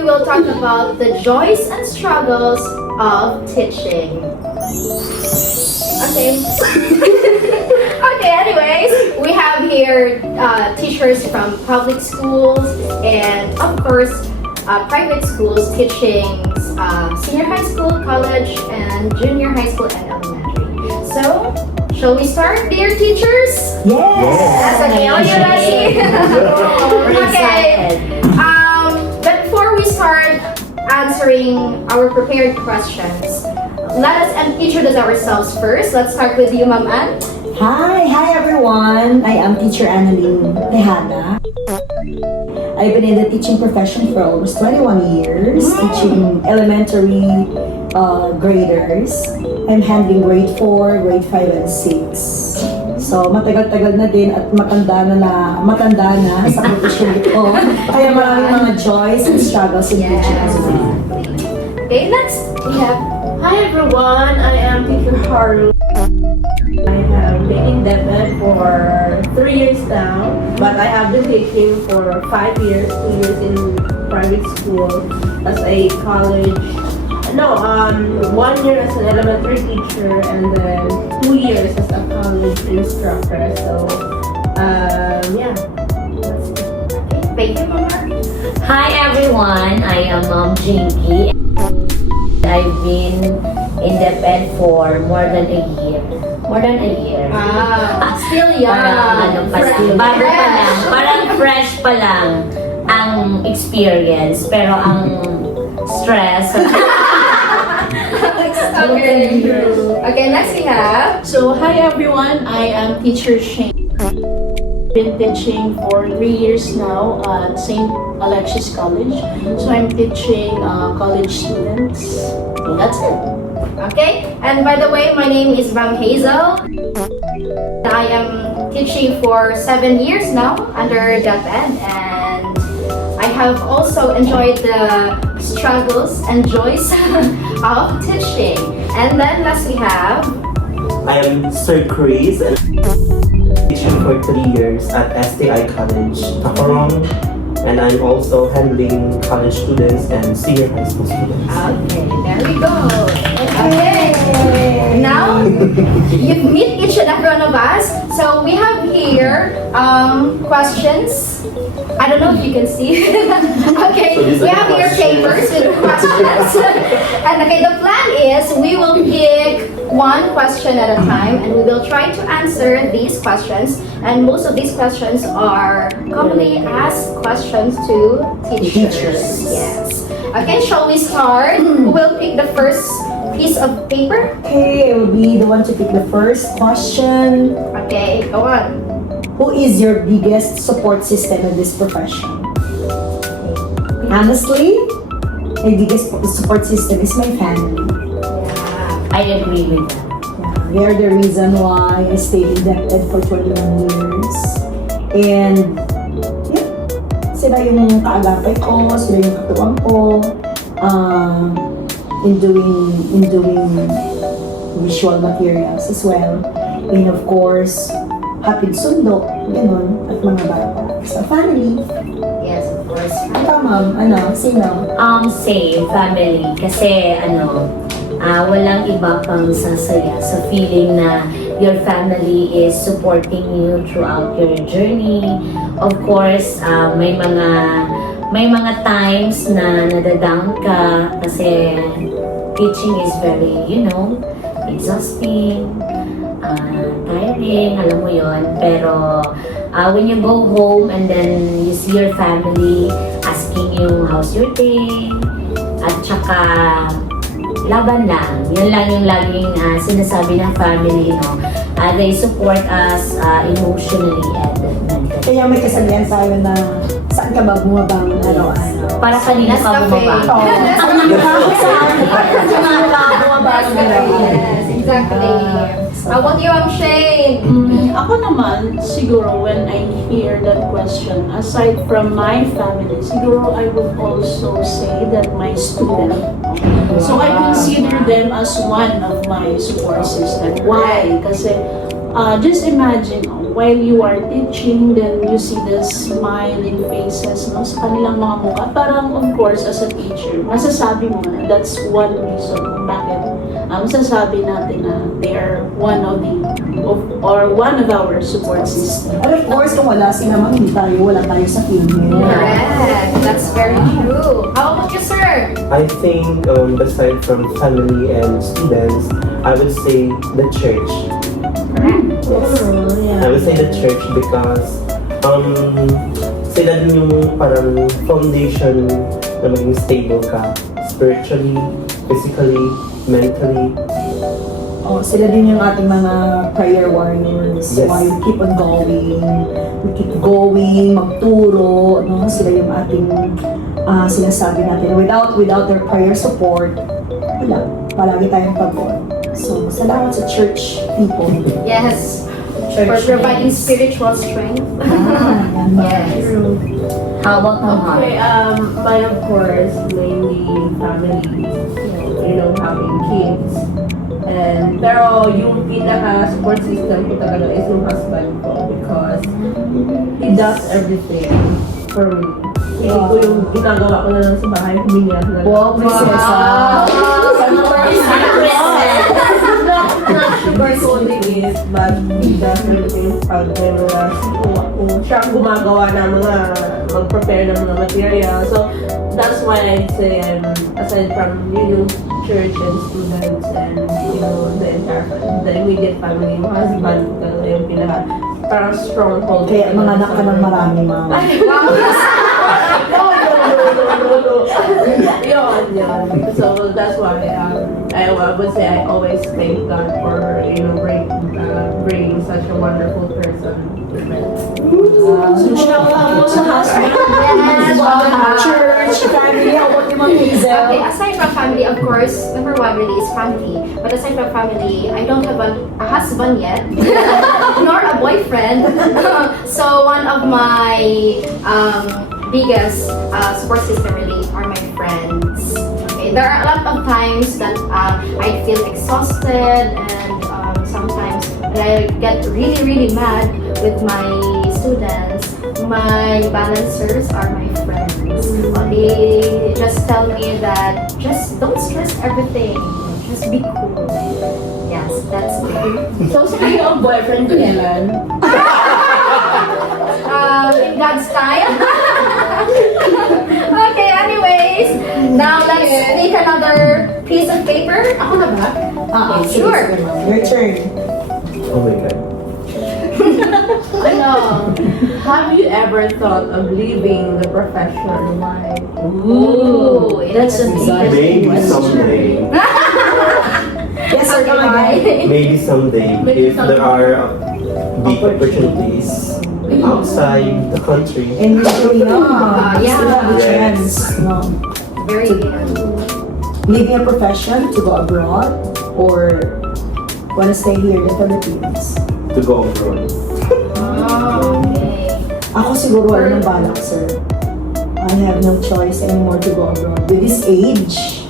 we will talk about the joys and struggles of teaching. Okay. Okay, anyways, we have here teachers from public schools and, of course, private schools teaching senior high school, college, and junior high school and elementary. So, shall we start, dear teachers? Yes! Okay, are you ready? Okay. But before we start answering our prepared questions, let us introduce ourselves first. Let's start with you, Ma'am Ann. Hi everyone. I am teacher Annalyn Tejada. I've been in the teaching profession for almost 21 years, teaching elementary graders. I'm handling grade 4, grade 5, and 6. So, matagal-tagal na din at matanda na sa profession ko. Kaya maraming mga joys and struggles in teaching as well. Okay, next we have. Hi everyone, I am teacher Haru. I have been in DepEd for 3 years now, but I have been teaching for 5 years, 2 years in private school as a college. 1 year as an elementary teacher and then 2 years as a college instructor. So, yeah. Thank you, Mama. Hi everyone, I am Mom Jinky. I've been in DepEd for more than a year. Still young. Bago pa lang, parang fresh pa lang ang experience, pero ang stress. Okay, next we have. So, hi everyone, I am teacher Shane. Been teaching for 3 years now at St. Alexius College. So, I'm teaching college students. So, that's it. Okay, and by the way, my name is Bang Hazel. I am teaching for 7 years now under DepEd, and I have also enjoyed the struggles and joys of teaching. And then last we have. I am Sir Chris and teaching for 3 years at STI College, Tacorong, and I'm also handling college students and senior high school students. Okay, there we go. Okay, now you've met each and every one of us. So we have here questions. I don't know if you can see. Okay, we have here papers with questions. And okay, the plan is we will pick one question at a time and we will try to answer these questions. And most of these questions are commonly asked questions to teachers. Yes. Okay, shall we start? Who will pick the first piece of paper? Okay, I will be the one to pick the first question. Okay, go on. Who is your biggest support system in this profession? Honestly, my biggest support system is my family. I agree with that. They're the reason why I stayed in DepEd for 21 years. And, yeah, sila yung kaagapay ko, sila yung katuwang ko, in doing visual materials as well. And of course, hatid sundo, ganun, at mga bata. So, family. Yes, of course. Ikaw, ma'am, sino? Same, family. Kasi, walang iba pang sasaya sa feeling na your family is supporting you throughout your journey. Of course, may mga times na nadadown ka kasi teaching is very, exhausting, tiring, alam mo yon. Pero when you go home and then you see your family asking you how's your day, at saka laban lang. Yun lang yung laging sinasabi ng family, they support us emotionally and mentally. Kaya may kasabihan tayo na saan ka ba bumabangon araw-araw? Para kanina ka bumaba. Yes, exactly. How about you, Shane? Ako naman, siguro when I hear that question, aside from my family, siguro I would also say that my student. So I consider them as one of my support system. Why? Kasi just imagine, while you are teaching, then you see the smiling faces, no, sa kanilang mga mukha. Parang, of course, as a teacher, masasabi mo na that's one reason kung bakit masasabi natin na they are one of our support system. And of course, kung wala sila, hindi tayo, wala tayo sa film. Correct. That's very true. How about you, sir? I think aside from family and students, I would say the church. Correct. I would say the church because sila din yung parang foundation na maging stable ka spiritually, physically, mentally. Oh, sila din yung ating mga prayer warriors. Yes. Why we keep on going. We keep going, magturo. No? Sila yung ating sinasabi natin. Without their prayer support, wala. Palagi tayong pagod. So, salamat sa church people. Yes. For providing spiritual strength. Yes. How about Ma'am Har? Okay, mine of course, mainly family, having kids. And, pero yung pinaka-support system ko talaga is yung husband ko because he does everything for me. Hindi ko yung ginagawa ko na lang sa bahay, humingi ako na lang. Wow, prinsesa. Not super coding it, but he does everything pag siya ang gumagawa ng mga mag-prepare ng mga material. So, that's why I'd say aside from yung church and students and the immediate family, yung husband talaga yung pinaka parang stronghold. Kaya mga anak ka ng marami, mama. Yun. So that's why I would say I always thank God for bringing such a wonderful person to my life. So, shout out mo sa husband. Yes. Church, family, how about yung mga Hazel? Okay, aside from family, of course, number one really is family. But aside from family, I don't have a husband yet, nor a boyfriend. So one of my biggest support system really are my friends. Okay, there are a lot of times that I feel exhausted and sometimes I get really, really mad with my students. My balancers are my friends. They just tell me that just don't stress everything. Just be cool. Yes, that's me. So speaking of boyfriend, kailan? In God's time. Okay, anyways. Now let's take another piece of paper. Ako na ba? Okay, sure. Your turn. Oh my God. Ano? Have you ever thought of leaving the profession? Why? Ooh, That's a interesting Maybe question. someday. Yes, sir, Okay, come again. bye. Maybe someday, Maybe if there are big opportunities outside the country. And usually, no. Yeah. Still have a chance. No. Very good. Leaving a profession to go abroad or wanna stay here in the Philippines? To go abroad. Oh, okay. Ako siguro wala ng balak, sir. I have no choice anymore to go abroad. With this age,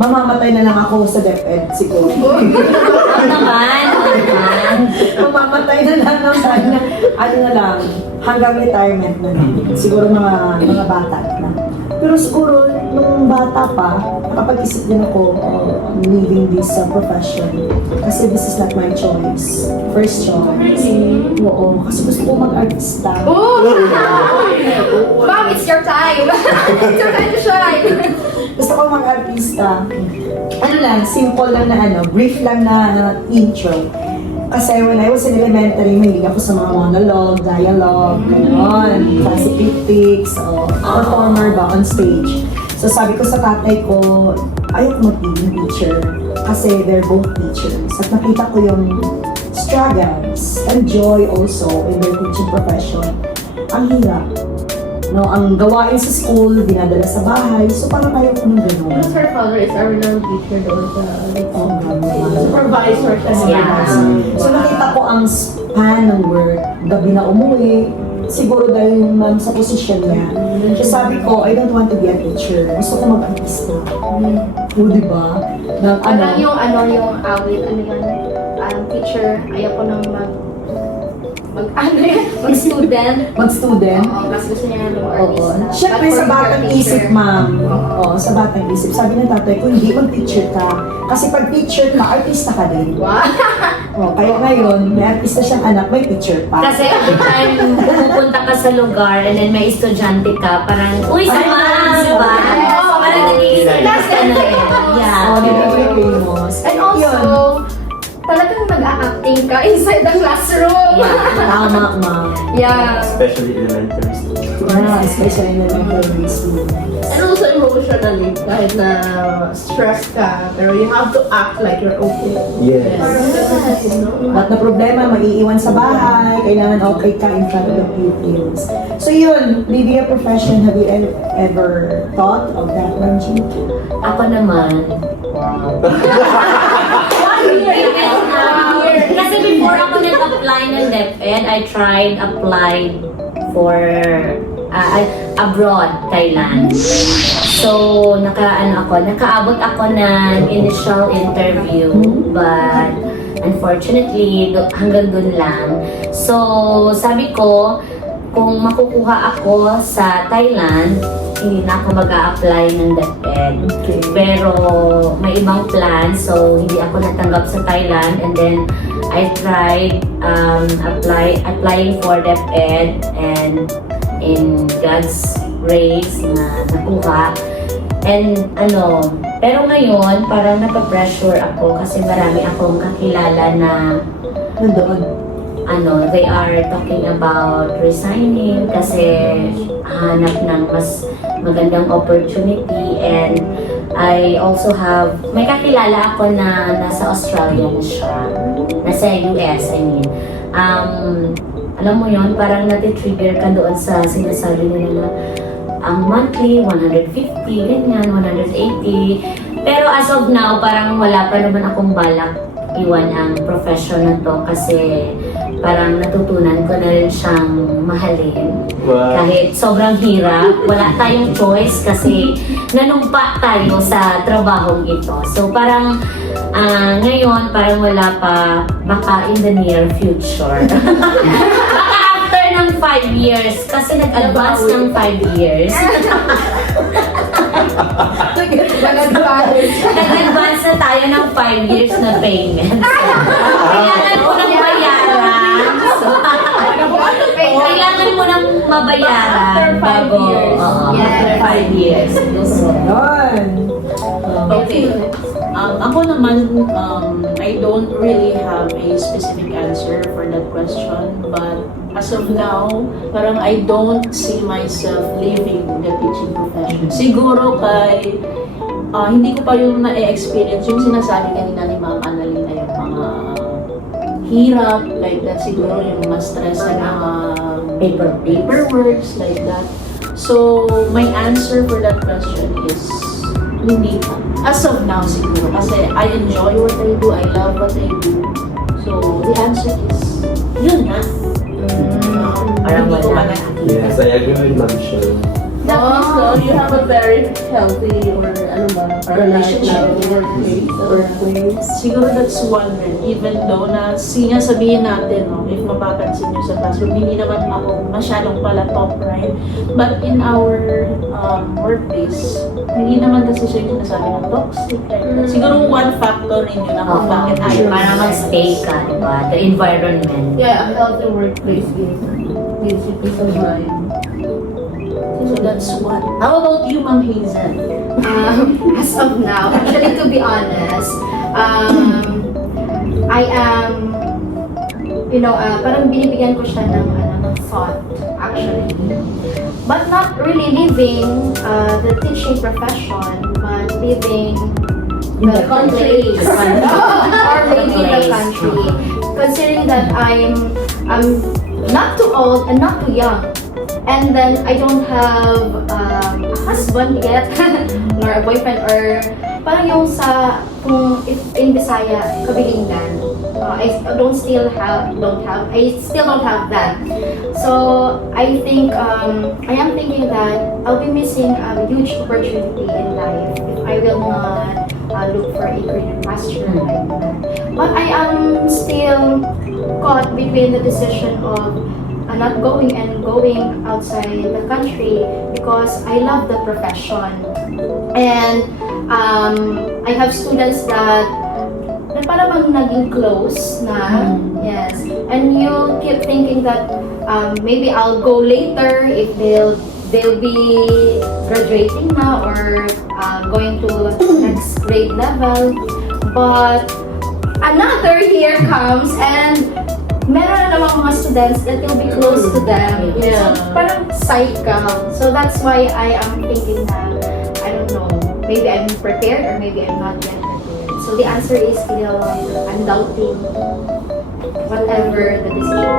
mamamatay na lang ako sa DepEd siguro. Naman. Mamamatay na lang ng sana. Ano na lang, hanggang retirement na lang. Siguro mga bata na. Pero siguro, nung bata pa, nakapag-isip din ako, I'm leaving this profession. Kasi this is not my choice. First choice. Oo, kasi gusto ko mag-artista. Ooh! Mom, it's your time. It's your time to shine. Gusto ko mag-artista. Ano lang, simple lang na brief lang na intro. Kasi when I was in elementary, mahilig ako sa mga monologue, dialogue, gano'n. Classic critics, performer ba on stage. So sabi ko sa tatay ko, ayoko magiging teacher. Kasi they're both teachers. At nakita ko yung struggles and joy also in their teaching profession. Ang hirap. No, ang gawain sa school, dinadala sa bahay. So parang ayoko ng gano'n. Because her father is a renowned teacher doon sa supervisor siya. Yeah. So nakita ko ang span ng work, gabi na umuwi, siguro dahil yung sa posisyon niya. So sabi ko, I don't want to be a teacher. Gusto ko mag-artista. O, diba? Na, Yung awit, ano yun? Teacher, ayoko nang mag-student. Mag-student. Oo, kasi gusto niya ng Oo. artista. Siyempre, But sa for batang your isip, teacher, ma'am. Oo, sa batang isip. Sabi ng tatay ko, hindi mag-teacher ka. Kasi pag teacher ka, artista ka din. Wow! Oh, kaya ngayon, may artista siyang anak, may teacher pa. Kasi every time pupunta ka sa lugar and then may estudyante ka, parang, uy, sama! Diba? Yes. Parang nagiging famous ka na rin. Yeah. Oh, nagiging famous. And also, talagang nag-a-acting ka inside the classroom. Yeah. Tama, ma'am. Yeah. Especially elementary school. Especially in elementary school. And also emotionally, kahit na stress ka, pero you have to act like you're okay. Yes. At na problema, maiiwan sa bahay, kailangan okay ka in front of the pupils. So yun, maybe a profession, have you ever thought of that one, G? Ako naman. Kasi before ako nag-apply ng DepEd, I applied for abroad, Thailand. So, nakaabot ako ng initial interview, but unfortunately, hanggang dun lang. So, sabi ko, kung makukuha ako sa Thailand, hindi na ako mag-a-apply ng DepEd. Okay. Pero may ibang plan, so hindi ako natanggap sa Thailand. And then I tried applying for DepEd, and in God's grace na nakuha. And pero ngayon parang napapressure ako kasi marami akong kakilala na Nandoon. they are talking about resigning kasi hanap ng mas magandang opportunity. And I also may kakilala ako na nasa Australia na siya, nasa US, I mean. Alam mo yon, parang nati-trigger ka doon sa sinasabi nila na ang monthly 150, ganyan, 180. Pero as of now, parang wala pa naman akong balak iwan ang profession na to kasi parang natutunan ko na rin siyang mahalin. Wow. Kahit sobrang hirap, wala tayong choice kasi nanumpa tayo sa trabahong ito. So parang ngayon, parang wala pa, baka in the near future. Baka after ng 5 years, kasi nag-advance ng 5 years. Nag-advance na tayo ng 5 years na payment. So, kailangan ko ng bayaran. So, kailangan mo ng mabayaran After 5 bago. years. Oo, Yes. after 5 years. So, Yun. Okay. Ako naman, I don't really have a specific answer for that question, but as of now, parang I don't see myself leaving the teaching profession. Siguro hindi ko pa yung na-experience yung sinasabi kanina ni Ma'am Annalyn na yung mga hirap, like that, siguro yung ma-stress na mga paperworks, like that. So, my answer for that question is hindi pa. As of now, siguro. Kasi I enjoy what I do. I love what I do. So, the answer is, yun na. Parang Hindi ko wala. pa nakikita. Yes, I agree with Ma'am Shell. That means though, you have a very healthy or Relationship. workplace. Siguro that's one rin. Even though na, sabihin natin, no, if mapapansin nyo sa classroom, hindi naman ako masyadong pala top, right? But in our workplace, hindi naman kasi siya yung sinasabi ng toxic. Right? Siguro one factor rin yun ako bakit ayaw. Para mag-stay ka, di ba? The environment. Yeah, a healthy workplace gives you peace of mind. So that's one. How about you, Ma'am Hazel? As of now, actually, to be honest, I am, parang binibigyan ko siya ng thought, actually. But not really leaving the teaching profession, but leaving the country. Or maybe the country. Considering that I'm not too old and not too young. And then I don't have a husband yet or a boyfriend or parang yung kung if in Bisaya kabilinggan. I still don't have that. So I think I am thinking that I'll be missing a huge opportunity in life if I will not look for a greener pasture like that. But I am still caught between the decision of not going and going outside the country because I love the profession. And I have students that parang naging close na, yes. And you keep thinking that maybe I'll go later if they'll be graduating now or going to next grade level. But another year comes and meron na namang mga students that you'll be close to them. Yeah. So, parang cycle. So that's why I am thinking na, I don't know, maybe I'm prepared or maybe I'm not yet prepared. So the answer is still, I'm doubting whatever the decision.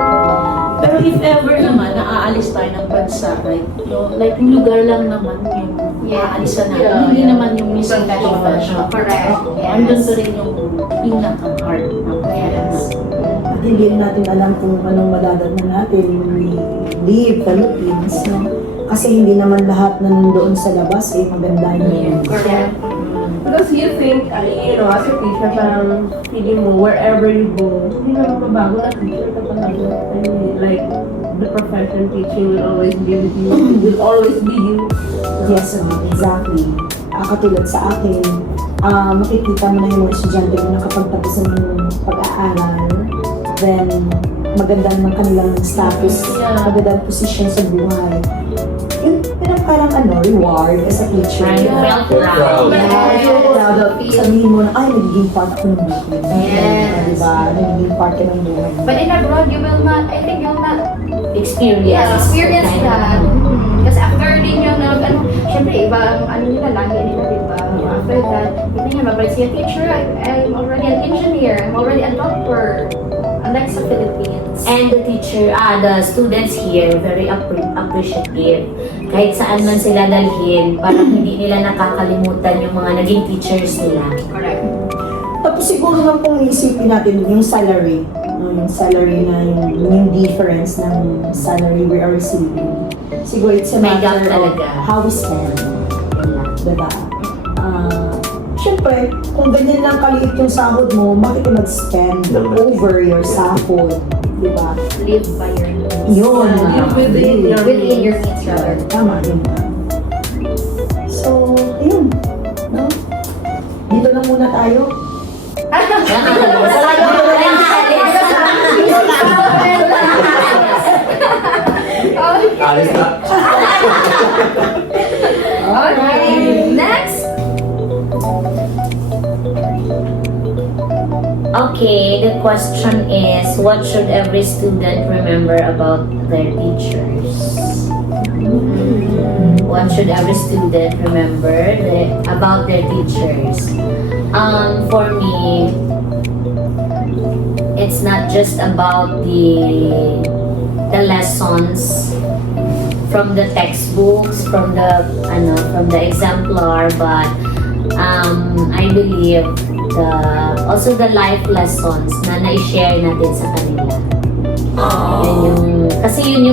Pero if ever naman, naaalis tayo ng bansa, right? No, like, yung lugar lang naman yung aalisan natin. Yeah, Hindi yeah. naman yung mismo professional. Correct. Andun pa rin yung pinaka-hard na Yes. At hindi natin alam kung anong madadagnan natin when we leave Philippines, no? Kasi hindi naman lahat na nandoon sa labas eh maganda yun. Correct. Because you think, as a teacher, parang feeling mo, wherever you go, hindi naman mabago na teacher ka talaga. I mean, like, the profession teaching will always be with you. It will always be you. Yes, exactly. Katulad sa akin, makikita mo na yung mga estudyante mo na kapag tapos ng pag-aaral, then maganda ng kanilang status, Yeah. magandang posisyon sa buhay. Yun, parang reward as a teacher. Right, felt proud. Yeah, you're proud of sabihin mo na, ay, nagiging part ako ng buhay. Yes. Diba? Nagiging part ka ng buhay. But in abroad, you will not, I think you'll not Experience. experience that. Kasi after din yung syempre ibang nila, lagi nila, diba? After that, hindi niya mabalik siya, teacher, I'm already an engineer, I'm already a doctor. Unlike sa Philippines. And the teacher, the students here, very appreciative. Kahit saan man sila dalhin, parang hindi nila nakakalimutan yung mga naging teachers nila. Correct. Tapos siguro lang kung isipin natin yung salary, no, yung salary na yung difference ng salary we are receiving. Siguro it's a May gap matter of talaga. how we spend. Diba? Siyempre, kung ganyan lang kaliit yung sahod mo, bakit ka mag-spend over your sahod? Diba? Live by your means. Yun. Live within your Within your means, rather. Tama yun. So, ayun. No? Dito lang muna tayo. Alis na. Okay, next. Okay, the question is, what should every student remember about their teachers? What should every student remember about their teachers? For me, it's not just about the lessons from the textbooks, from the exemplar, but I believe also the life lessons na na-share natin sa kanila. Kasi yun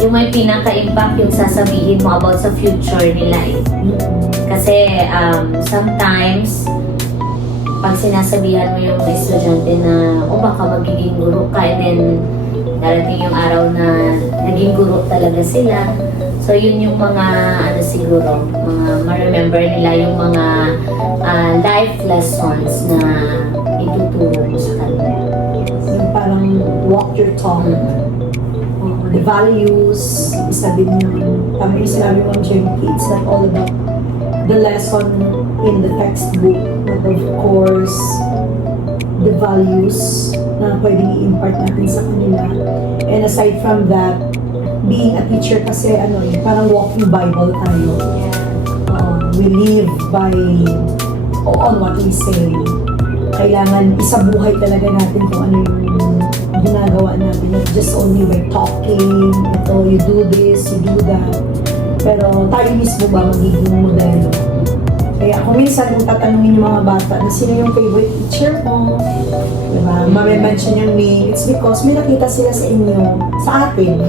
yung may pinaka-impact yung sasabihin mo about sa future nila eh. Kasi sometimes pag sinasabihan mo yung estudyante na baka magiging guro ka, and then darating yung araw na naging guro talaga sila. So yun yung mga siguro, mga ma-remember nila yung mga life lessons na ituturo mo sa kanila. Yung parang walk your talk. The values, isa din yung, tama yung sinabi mo, Jenny, it's not all about the lesson in the textbook, but of course, the values na pwedeng i-impart natin sa kanila. And aside from that, being a teacher kasi parang walking Bible tayo. We live by on what we say. Kailangan isabuhay talaga natin kung ano yung ginagawa natin. Not just only by talking, you do this, you do that. Pero tayo mismo ba magiging modelo? Kaya kung minsan kung tatanungin yung mga bata na sino yung favorite teacher mo, diba? Mame-mention yung name, it's because may nakita sila sa inyo, sa atin,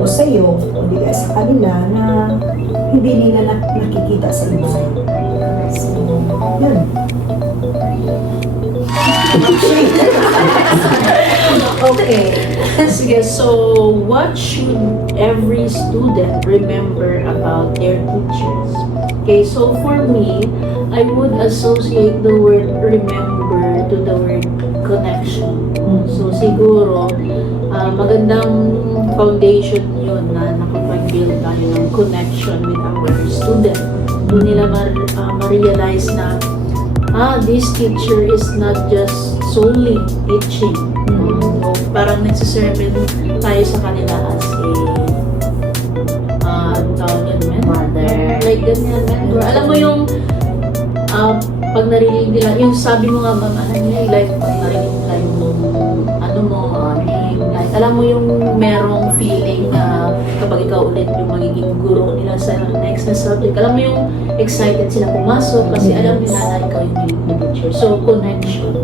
o sa iyo, o di kaya sa kanila na hindi nila nakikita sa iba. So, yun. Okay. Sige, so what should every student remember about their teachers? Okay, so for me, I would associate the word remember to the word connection. So siguro, magandang foundation yun na nakapag-build tayo ng connection with our student. Doon nila ma-realize na this teacher is not just solely teaching. So, parang nagsiserve tayo sa kanila as a tawag yun, Mother. like ganyan, mentor. Alam mo yung pag narinig nila, yung sabi mo nga ma'am, like pag narinig nila yung name, like, alam mo yung merong feeling na kapag ikaw ulit yung magiging guro nila sa next na subject, alam mo yung excited sila pumasok kasi alam nila na ikaw yung magiging teacher. So, connection.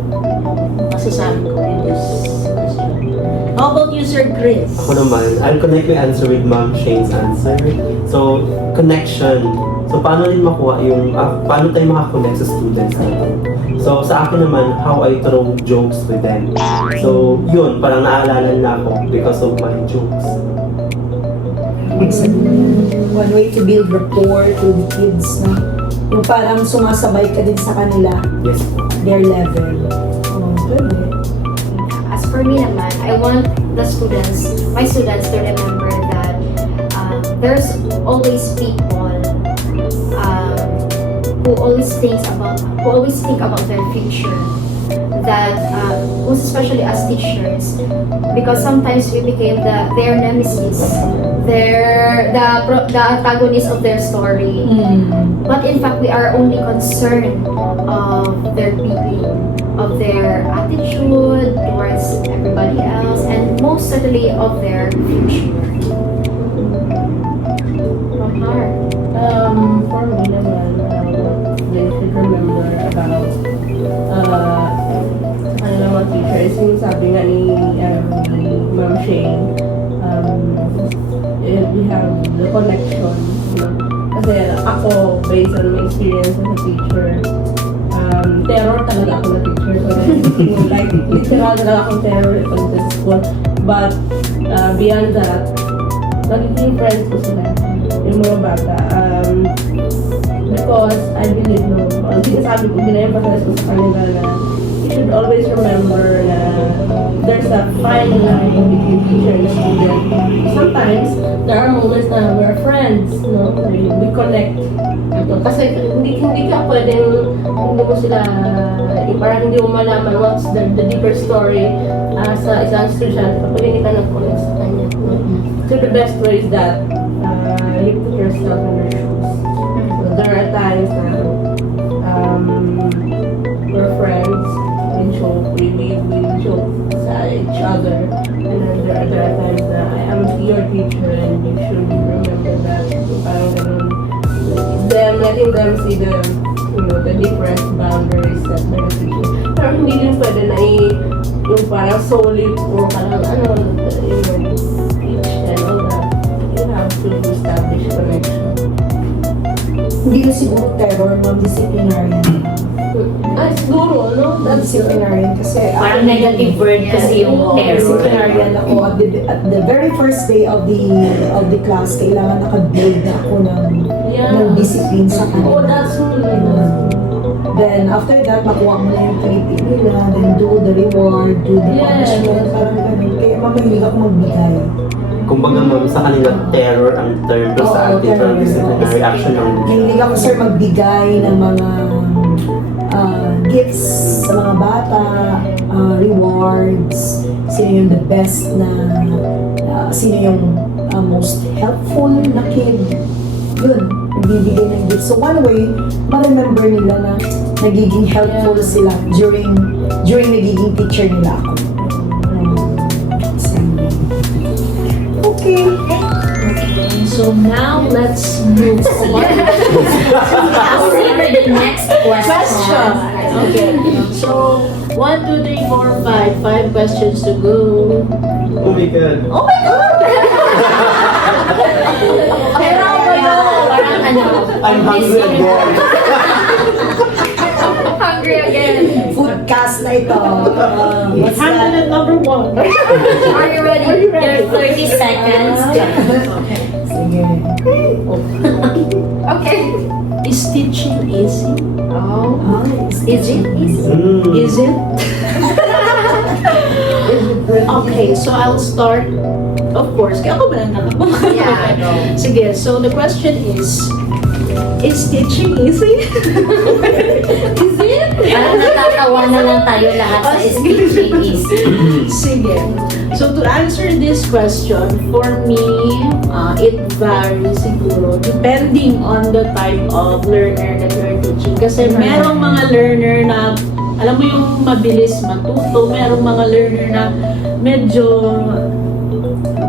Masasabi ko in this question. How about you, Sir Chris? Ako naman, I'll connect my answer with Ma'am Shane's answer. So, connection. So, paano rin makuha yung, paano tayo makakonect sa students natin? So, sa akin naman, how I throw jokes with them. So, yun, parang naaalala nila ako because of my jokes. One way to build rapport to the kids, no? Yung parang sumasabay ka din sa kanila, Yes. their level. Oh, pwede. As for me naman, I want my students to remember that there's always people who always think about their future. That most especially as teachers, because sometimes we became their nemesis, the antagonist of their story. But in fact, we are only concerned of their being, of their attitude towards everybody else, and most certainly of their future. From heart. For me naman, they should remember about mga teachers, yung sabi nga ni Ma'am Shane, we have the connection. Kasi ako, based on my experience as a teacher, terror talaga ako na teacher. So, like, literal talaga akong terror pag sa school. But, beyond that, nagiging friends ko sila, yung mga bata. Because I believe, sinasabi ko, gina-emphasize ko sa kanila na you should always remember na there's a fine line between teacher and student. Sometimes, there are moments na we're friends, no? We connect. Kasi hindi ka pwedeng, hindi mo sila, parang hindi mo malaman what's the deeper story sa isang estudyante kapag hindi ka nag-connect sa kanya. No? So the best way is that you put yourself in their shoes. So there are times na we're friends, we joke sa each other, and then there are times na I am your teacher and you should remember that. So parang ganun, letting them see the different boundaries set by the teacher. Pero hindi din pwede na yung parang solid o parang teach and all that. You have to establish connection. Hindi na siguro terror, no? Disciplinarian. Siguro, no? That's Disciplinarian kasi Parang negative word kasi yung terror. disciplinarian ako at the very first day of the class, kailangan naka-build na ako ng discipline sa Oh, kanila. that's really Then after that, makuha mo na yung training nila, then do the reward, do the Yes. punishment, parang ganun. Kaya mamahilig ako magbigay. Kumbaga ma'am, sa kanila terror ang term, pero sa Oo, atin parang terror. disciplinary action lang. Mahilig ako, sir, magbigay ng mga gifts sa mga bata, rewards, sino yung the best na, sino yung most helpful na kid. Yun, nagbibigay ng gifts. So one way, ma-remember nila na nagiging helpful sila during nagiging teacher nila ako. Okay. So now let's move on. Proceed to the next question. Okay. So, 1, 2, 3, 4, 5. 5 questions to go. Oh my God. Oh my God! Pero parang I'm hungry again. Hungry again. Foodcast na na ito. What's that? Candidate number 1. Are you ready? Are you ready? Your 30 seconds. Sige. Okay. Is teaching easy? Oh. Oh, Is it easy? Is it? Okay, so I'll start. Of course, kaya ako ba lang nakapag- Yeah, go. Sige, so the question is teaching easy? Is it? Parang natatawa na lang tayo lahat sa SPGs. Sige. So to answer this question, for me, it varies siguro depending on the type of learner that you're teaching. Kasi merong mga learner na, alam mo yung mabilis matuto, merong mga learner na medyo,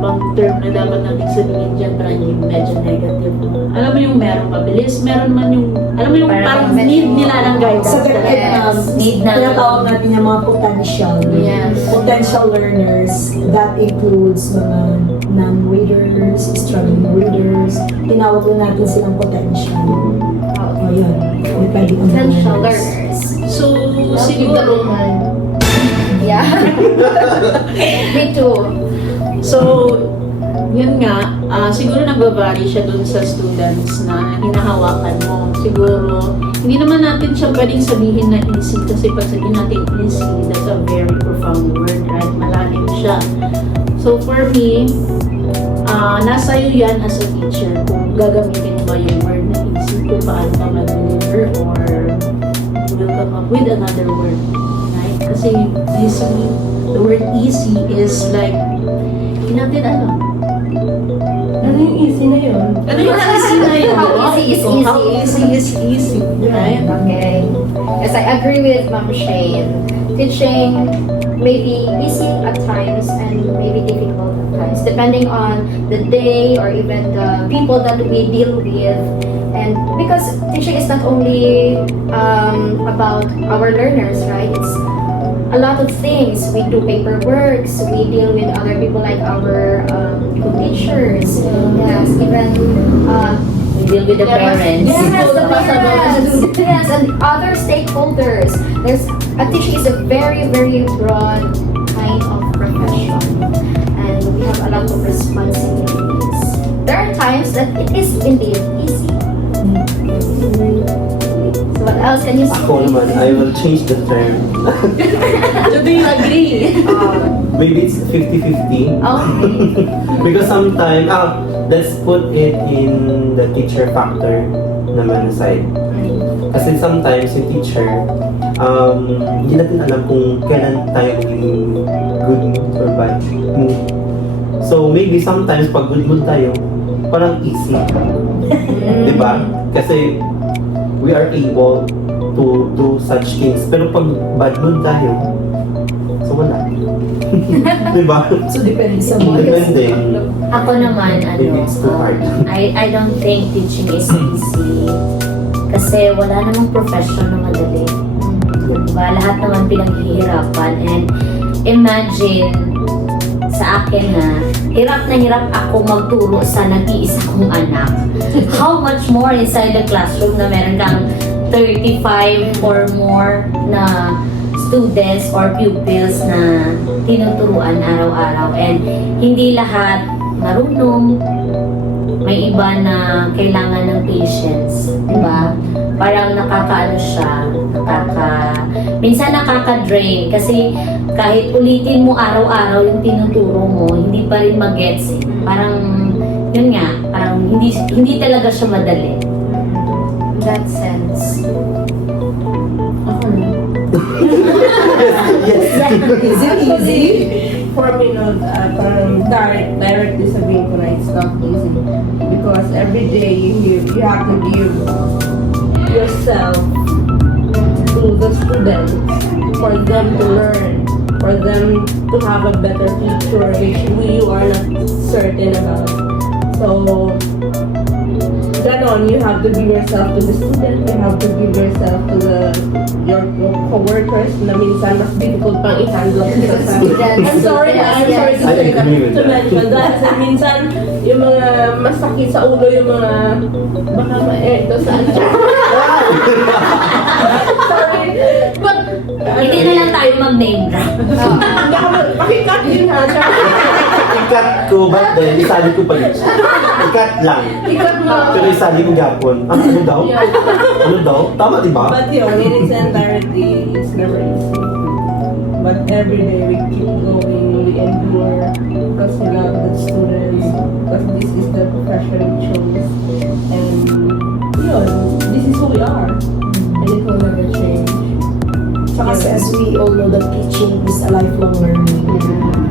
bang term na dapat natin sabihin dyan, parang yung medyo negative. Alam mo yung merong mabilis, meron man yung, alam mo yung parang need nila ng guidance. Sa Yes. Need na- tinatawag natin yung mga potential. Yes. Potential learners. That includes mga non-readers, struggling readers. Tinawag lang natin silang potential. O yun. Depende on the Potential learners. learners. So, siguro, Yeah. Me too. so, yun nga, siguro nag-vary siya dun sa students na hinahawakan mo. Siguro, hindi naman natin siya pwedeng sabihin na easy kasi pag sabihin natin easy, that's a very profound word, right? Malalim siya. So, for me, nasa iyo yan as a teacher kung gagamitin mo ba yung word na easy, kung paano ka mag-deliver or you will come up with another word, right? Kasi easy, the word easy is like, hindi natin alam. Ano yung easy na yun? Ano yung easy na yun? How easy is easy? How easy is easy, right? Okay. Yes, I agree with Ma'am Shane. Teaching may be easy at times and maybe difficult at times, depending on the day or even the people that we deal with. And because teaching is not only about our learners, right? It's a lot of things. We do paperwork, we deal with other people like our co-teachers. Yes, even We deal with the parents. Yes, the parents. Yes, and other stakeholders. Teaching is a very, very broad kind of profession, and we have a lot of responsibilities. There are times that it is indeed easy. So what else can you say? Ako naman, I will change the term. Do you agree? Maybe it's 50-50. Okay. Because sometimes, let's put it in the teacher factor naman aside. Kasi sometimes yung teacher, hindi natin alam kung kailan tayo maging good mood or bad mood. So maybe sometimes pag good mood tayo, parang easy. Diba? Kasi we are able to do such things. Pero pag bad mood tayo, so wala. Diba? So, depende sa mga. Depende. Ako naman, Maybe it's too hard. I don't think teaching is easy. Kasi wala namang profession na madali. Diba? Lahat naman pinaghihirapan. And imagine, sa akin hirap na hirap ako magturo sa nag-iisa kong anak. How much more inside the classroom na meron kang 35 or more na students or pupils na tinuturuan araw-araw. And hindi lahat marunong. May iba na kailangan ng patience, di ba? Parang nakakaano siya, minsan nakaka-drain kasi kahit ulitin mo araw-araw yung tinuturo mo, hindi pa rin mag-gets eh. Parang, yun nga, parang hindi talaga siya madali. In that sense. Ako na. Is it easy? For me, no, parang directly sabihin ko na it's not easy. Because every day you have to give yourself to the students for them to learn, for them to have a better future which you are not certain about. So, ganon, you have to give yourself to the student, you have to give yourself to your co-workers na minsan mas difficult pang i-handle sa Students. I'm sorry Yes, to yes. say I agree with to that. mention that. Kasi minsan, yung mga masakit sa ulo, yung mga baka ito saan siya. Sorry. But, Hindi na lang tayo Hindi ako pakikat yun ha. Ikat ko, but then, isali ko pa yun. Ikat lang. Ikat mo. Pero isali ko gapon. Ano daw? Ano daw? Tama, di ba? But yun, in its entirety, it's never easy. But every day we keep going, we endure because we love the students, because this is the profession we chose. And yun, this is who we are. And it will never change. Saka as we all know that teaching is a lifelong learning.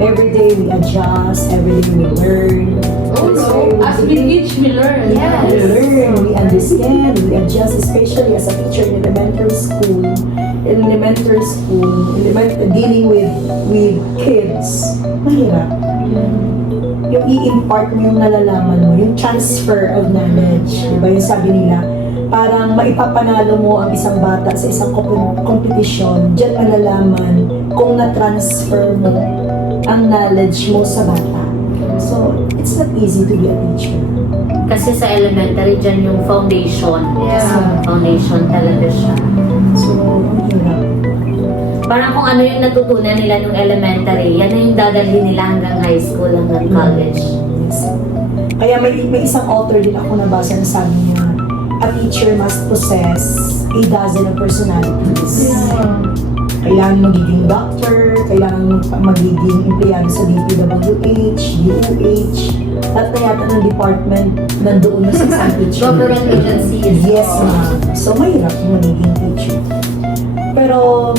Every day we adjust, every day we learn. Also, as we teach, we learn. Yes. We learn, we understand, we adjust, especially as a teacher in elementary school. Dealing with kids, mahirap. Yung i-impart mo yung nalalaman mo, yung transfer of knowledge. Diba yung sabi nila, parang maipapanalo mo ang isang bata sa isang competition, diyan malalaman kung na-transfer mo ang knowledge mo sa bata. So, it's not easy to be a teacher. Kasi sa elementary, dyan yung foundation. Yeah. Foundation talaga siya. So, ang hirap. Parang kung ano yung natutunan nila nung elementary, yan na yung dadalhin nila hanggang high school, hanggang college. Yes. Kaya may isang author din ako nabasa na sabi niya, a teacher must possess a dozen of personalities. Kailangan magiging doctor, kailangan magiging empleyado sa DPWH, DOH, lahat na yata ng department nandoon na sa isang teacher. Government agencies. Yes, ma'am. So, mahirap yung magiging teacher. Pero,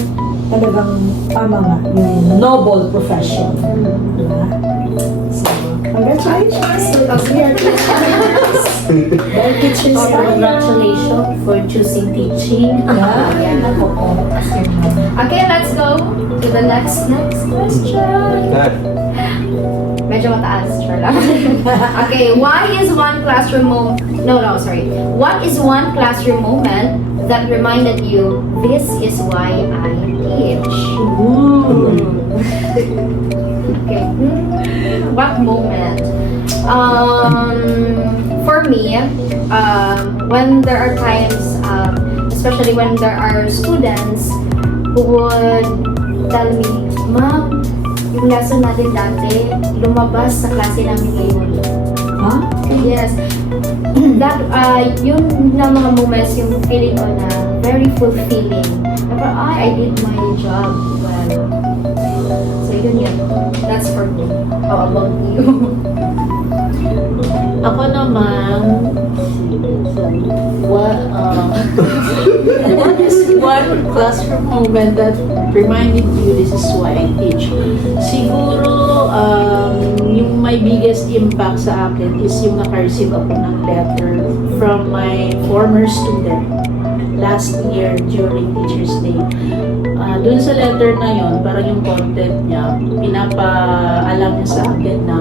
talagang tama nga, yung noble profession. Diba? So, congratulations! Because we are teachers. Dahil teachers tayo. Congratulations for choosing teaching. Yeah. Ako po. Okay, let's go to the next question. God. Medyo mataas, sure lang. Okay, why is one classroom What is one classroom moment that reminded you, this is why I teach? Okay. What moment? For me, when there are times, especially when there are students who would tell me, Ma'am, yung lesson natin dati, lumabas sa klase namin ngayon. Ha? Yes. That, yun na mga moments, yung feeling ko na very fulfilling. Na parang, I did my job well. So, yun. That's for me. How about you? Ako naman, what is one classroom moment that reminded you this is why I teach? Siguro, yung my biggest impact sa akin is yung naka-receive ako ng letter from my former student last year during Teacher's Day. Doon sa letter na yon, parang yung content niya, pinapaalam niya sa akin na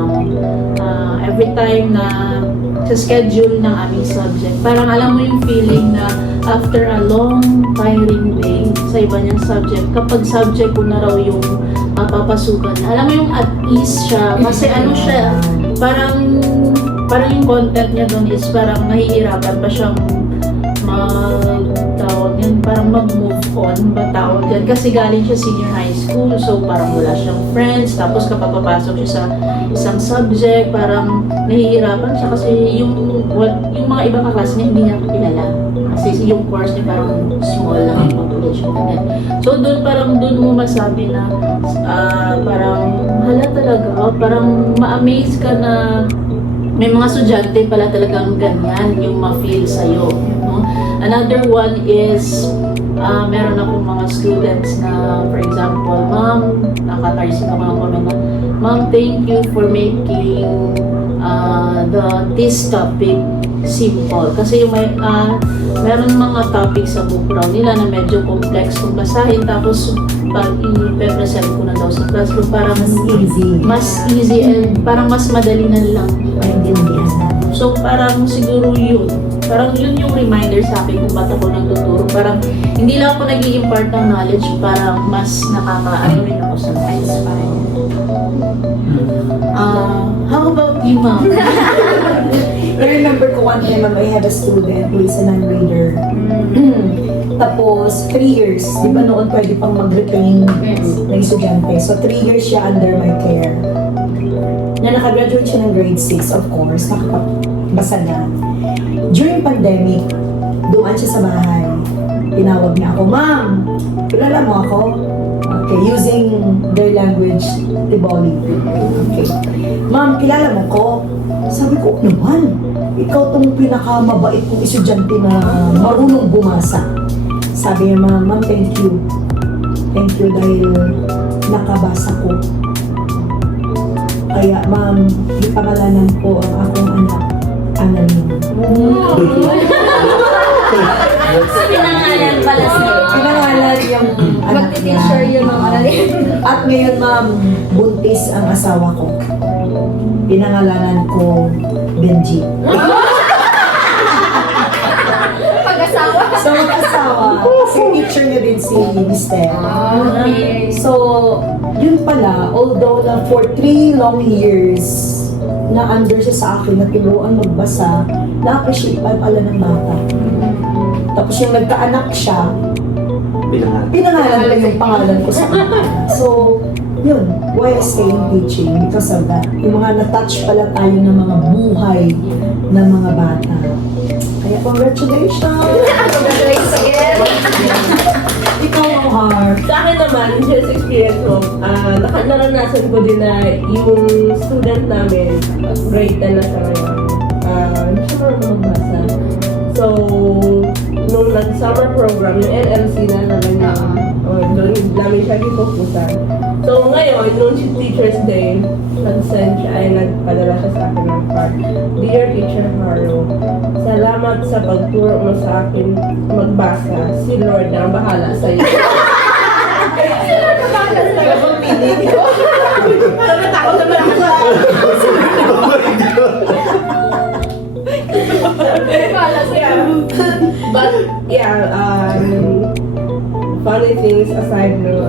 every time na sa schedule ng aming subject, parang alam mo yung feeling na after a long, tiring day sa iba niyang subject, kapag subject ko na raw yung papasukan niya, alam mo yung at ease siya, kasi ano siya, parang yung content niya doon is parang nahihirapan pa siyang mag-move on ba tawag yan, kasi galing siya senior high school, so parang wala siyang friends, tapos kapag papasok siya sa isang subject, parang nahihirapan siya kasi yung mga ibang kaklase niya hindi niya kilala, kasi yung course niya parang small lang yung population niya. So doon mo masabi na parang hala talaga, parang ma-amaze ka na may mga estudyante pala talagang ganyan yung ma-feel sa'yo. No? Another one is, meron akong mga students na, for example, Ma'am, nakaka-receive ako ng comment na, Ma'am, thank you for making this topic simple. Kasi yung meron mga topics sa book round nila na medyo complex kung basahin, tapos pag i-present ko na daw sa classroom, parang mas easy and parang mas madali na lang maintindihan. So parang siguro yun yung reminder sa akin kung ba't ako nagtuturo. Parang hindi lang ako nag-i-impart ng knowledge, parang mas nakaka-ano rin ako sa inspire. How about you, ma'am? I remember ko one time, ma'am, I have a student who is a non-reader. Tapos, 3 years. Di ba noon pwede pang mag-retain ng estudyante? So, 3 years siya under my care. Na nakagraduate siya ng grade 6, of course, nakapabasa na. During pandemic, dumaan siya sa bahay. Tinawag niya ako, "Ma'am, kilala mo ako?" Okay, using their language, Tiboli. Okay. "Ma'am, kilala mo ko?" Sabi ko, "Naman, ikaw tong pinakamabait kong estudyante na marunong bumasa." Sabi niya, Ma'am, thank you. Thank you dahil nakabasa ko. Kaya, ma'am, ipangalanan ko ang akong anak, Annalyn. Pinangalan pala siya. Pinangalan yung anak niya. Mag-teacher yun ng Annalyn. At ngayon, ma'am, buntis ang asawa ko. Pinangalanan ko Benji. Pag-asawa. So, mag-asawa, si teacher niya din si Mister. Okay. So, yun pala, although na for 3 long years, na under siya sa akin, na tinuruan magbasa, na-appreciate pa pala ng bata. Tapos yung nagkaanak siya, pinangalan ko yung pangalan ko sa kanya. So, yun, why I stay in teaching? Because of that. Yung mga na-touch pala tayo ng mga buhay ng mga bata. Kaya congratulations! Congratulations again. Ikaw, Har. Sa akin naman, just experience ko, naranasan ko din na yung student namin, grade 10 na siya ngayon, hindi siya marunong magbasa. So, nung nag-summer program, yung NLC na naman niya, doon namin siya gipupusan. So, ngayon, nung Teacher's Day, nag-send siya, ay nagpadala siya sa akin ng card. Dear Teacher Haro, salamat sa pagturo mo sa akin magbasa. Si Lord na ang bahala sa iyo. But yeah, funny things aside, no,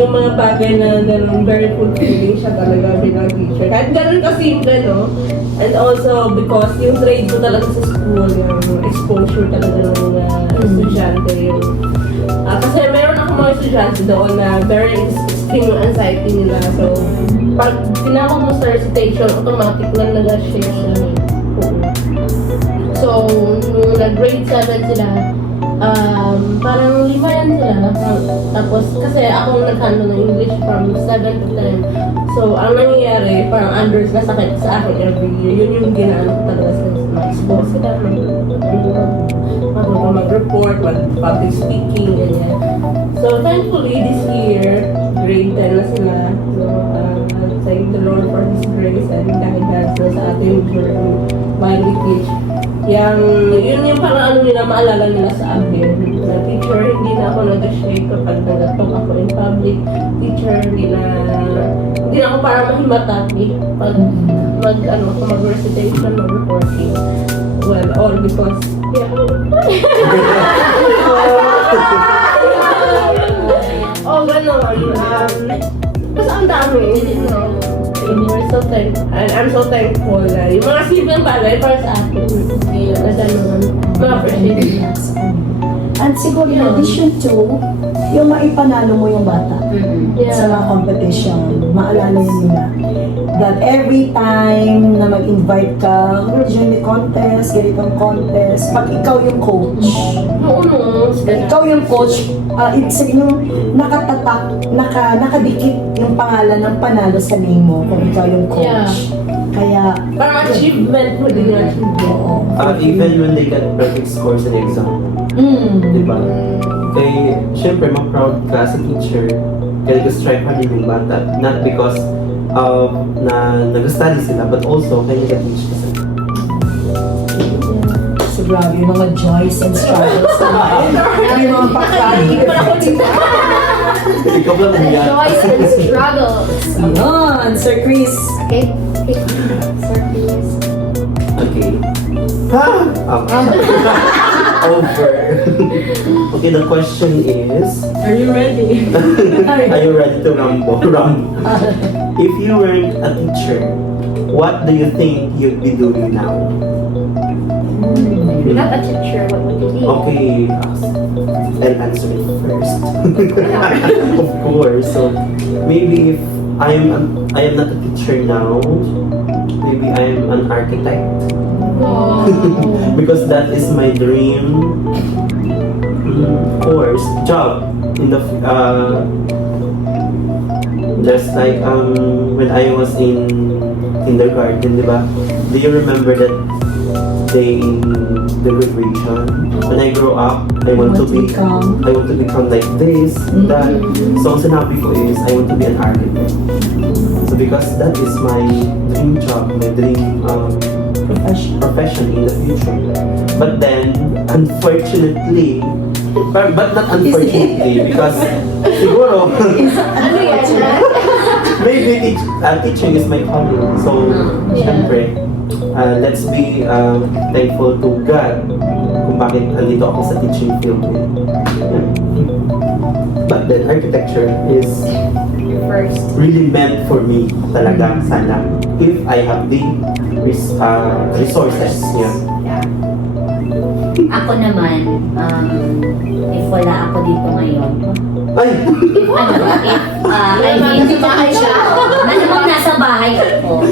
yung mga bagay na ganun, very fulfilling siya talaga bilang teacher. Kahit ganun kasimple, no? And also, because yung grade ko talaga sa school, yung exposure talaga ng mga estudyante, yung kasi meron ako mga estudyante doon na very extreme yung anxiety nila. So, pag tinawag mo sa recitation, automatic lang nag-share sila. So, nung nag-grade 7 sila, parang 5 yan sila. Tapos, kasi ako nag-handle ng English from 7 to 10. So, ang nangyayari, parang unders na sakit sa akin every year. Yun yung ginano ko talaga sa ma-expose sila. Mag-report, mag-public speaking, ganyan. So, thankfully, this year, grade 10 na sila. So, thank the Lord for His grace and dahil sa ating journey, Miley Teach. Yun yung parang ano nila, maalala nila sa akin. Na teacher, hindi na ako nag-shake kapag nag-talk ako in public. Teacher, hindi na ako parang mahimatati pag mag-recitation, mag-reporting. Well, all because, yeah. Oh, gano'n. Basta ang dami. We're so thankful. And I'm so thankful na yung mga simpleng bagay para sa akin. Na gano'n. Ma-appreciate. And siguro in addition to, yung maipanalo mo yung bata sa mga competition, maalala yun nila. That every time na mag-invite ka, may contest, ganitong contest, pag ikaw yung coach, Oo, no. ikaw yung coach, ibig sabihin yung nakadikit yung pangalan ng panalo sa name mo kung ikaw yung coach. Yeah. Kaya, Parang achievement mo din yung achievement. oo. Even when they get perfect scores in the exam, diba? Kaya, syempre, ma-proud ka sa teacher. Kaya nag-strive pa din yung bata. Not because na nag-study sila, but also kaya nag-teach ka sila. So grabe, yung mga joys and struggles na yung mga paklagi. Ikaw lang ang yan. Joys and struggles. Yun, Sir Chris. Okay. Sir, please. Okay. Ha! Okay. Over. Okay, the question is, Are you ready? are you ready to rumble? If you weren't a teacher, what do you think you'd be doing now? You're not a teacher, what would you be? Okay, I'll answer it first. Of course. So maybe if I am not a teacher now, maybe I am an architect. Because that is my dream course job in the just like when I was in kindergarten, di ba? Do you remember that day, the graduation? When I grow up, I want to become like this, that. So ang sinabi ko is I want to be an architect. So because that is my dream job, my dream profession in the future. But then, unfortunately, but not unfortunately, because siguro, Ano yan? maybe teaching is my calling. So, syempre, let's be thankful to God kung bakit andito ako sa teaching field. Yeah. But then, architecture is First. really meant for me talaga, sana. If I have the resources. Yeah. Yeah. Ako naman, if wala ako dito ngayon, Ay! I mean, malamang nasa bahay ako.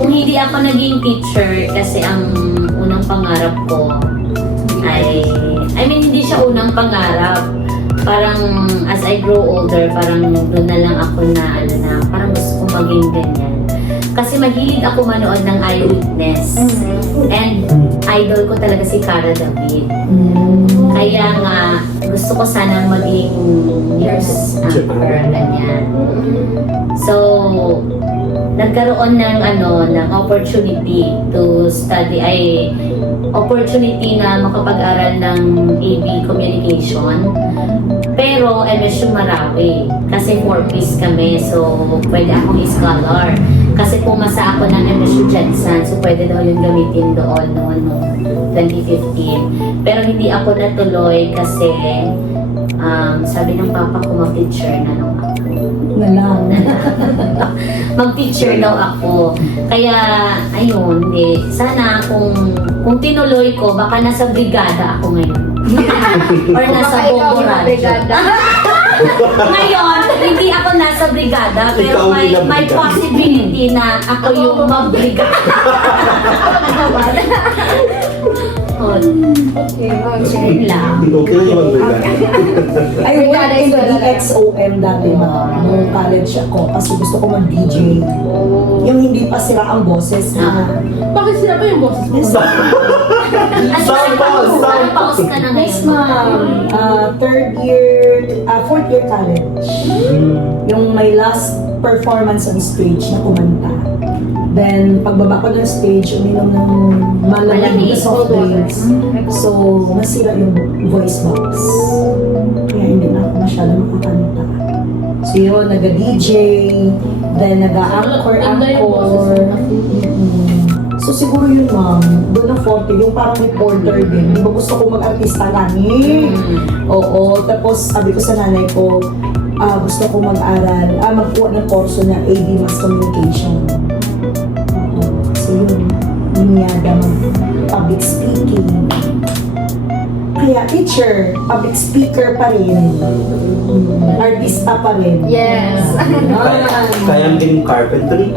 Kung hindi ako naging teacher, kasi ang unang pangarap ko hindi siya unang pangarap. Parang as I grow older, parang doon na lang ako na parang gusto kong maging ganyan. Kasi mahilig ako manood ng Eyewitness. And idol ko talaga si Cara David. Kaya nga, gusto ko sanang maging news anchor, ganyan. So, nagkaroon ng opportunity to study, opportunity na makapag-aral ng AB Communication. Pero MSU Marawi, kasi 4-piece kami, so pwede akong scholar. Kasi pumasa ako ng MSU Jensen, so pwede daw yung gamitin doon noong 2015. Pero hindi ako natuloy kasi sabi ng papa ko mag-teacher na nung ako. Mag-teacher daw ako. Kaya, ayun, sana kung tinuloy ko, baka nasa brigada ako ngayon. Or nasa Bobo Radio. Ngayon, hindi ako nasa brigada, pero may possibility na ako yung mag-brigada. Okay. Yun lang. Okay lang yung mag-brigada. I worked in the XOM dati nung college ako kasi gusto ko mag-DJ. Yung hindi pa sira ang boses na. Bakit sila ba yung boses mo? Pause ka na Next ngayon. fourth year college. Yung my last performance on stage na kumanta. Then, pagbaba ko ng stage, uminom ng malamig na soft drinks. So, nasira yung voice box. Kaya hindi na ako masyado makakanta. So yun, nag-DJ, then nag-anchor. So siguro yun ma'am, doon na 40, yung parang reporter din. Di ba gusto ko mag-artista lani? Oo, tapos sabi ko sa nanay ko, gusto ko mag-aral, magkuha ng kurso na AD Mass Communication. So yun, ninyada mag-public speaking. Kaya teacher, public speaker pa rin. Artista pa rin. Yes. Kaya din carpentry.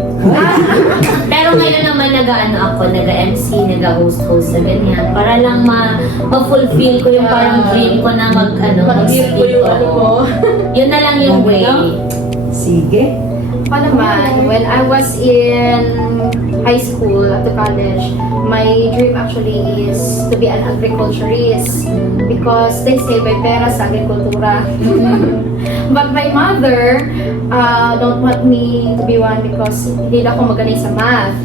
Pero ngayon naman nag-MC, nag-host na ganyan. Para lang ma-fulfill ko yung parang dream ko na Mag-deal ko yung mo. Yun na lang yung way. Sige. Ako naman, when I was in high school at the college, my dream actually is to be an agriculturist because they say may pera sa agrikultura. But my mother don't want me to be one because hindi na ako magaling sa math.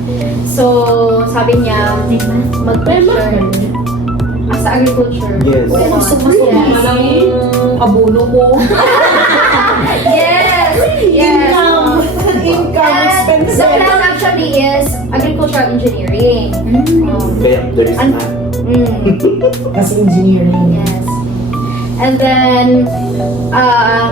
So, sabi niya, mag-teacher. Sa agriculture. Yes. Abuno ko. Yes! Yes! Income And expenses. the plan actually is agricultural engineering. Kaya there is And math. Kasi engineering. Yes. And then,